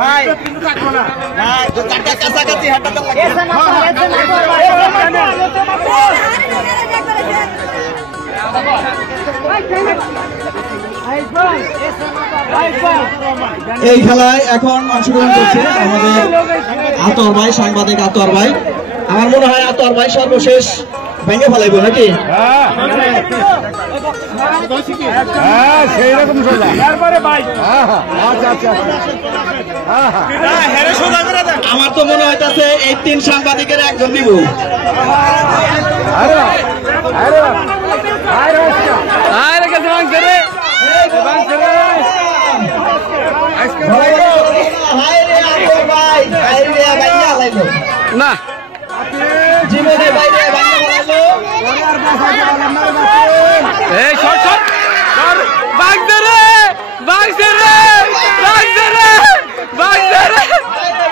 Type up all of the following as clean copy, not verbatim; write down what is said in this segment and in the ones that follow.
ভাই কিন্তু থাকবো না ভাই তো চারটা কাছাকাছি হাঁটাতে লাগে এই খেলায় এখন অংশগ্রহণ করছে আমাদের আতর ভাই, সাংবাদিক আতর ভাই। আমার মনে হয় আতর ভাই সর্বশেষ ভেঙে ফেলাইব নাকি? আমার তো মনে হইতেছে এই 3 সাংবাদিকের একজন দিব। না জীবনে বাইরে এই শট শট বাগদে রে বাগদে রে বাগদে রে বাগদে রে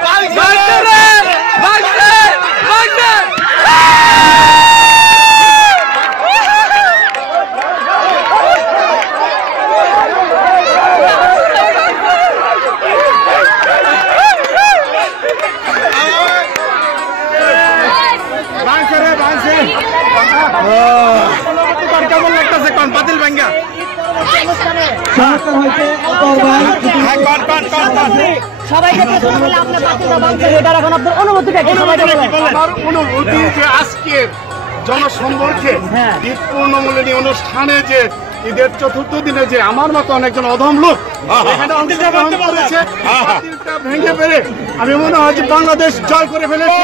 বাগদে রে বাগদে বাগদে কেমন লাগতেছে কোন বাতিল ভাঙ্গা সবাইকে অনুভূতি যে আজকে জনসম্পর্কে ঈদ পূর্ণমূল্য অনুষ্ঠানে যে ঈদের চতুর্থ দিনে যে আমার মতো অনেকজন অধম লোক এখানে অংশগ্রহণ করেছে ভেঙে ফেলে আমি মনে হয় যে বাংলাদেশ জয় করে ফেলেছি।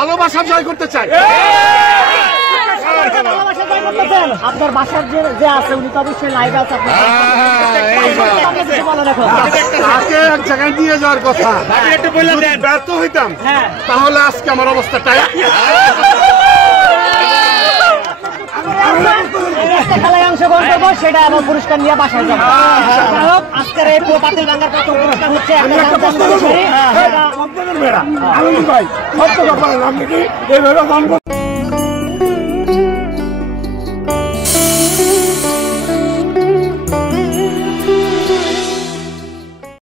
ভালোবাসা জয় করতে চাই। আপনার বাসার যে আছে উনি তো অবশ্যই লাইভ আছে, তাকে এক জায়গায় নিয়ে যাওয়ার কথা ব্যর্থ হইতাম তাহলে আজকে আমার অবস্থাটাই খেলায় অংশগ্রহণ করবো, সেটা আবার পুরস্কার নিয়ে বাসায় যাবো। আজকের এই পাতিল ভাঙ্গার প্রথম পুরস্কার হচ্ছে একটা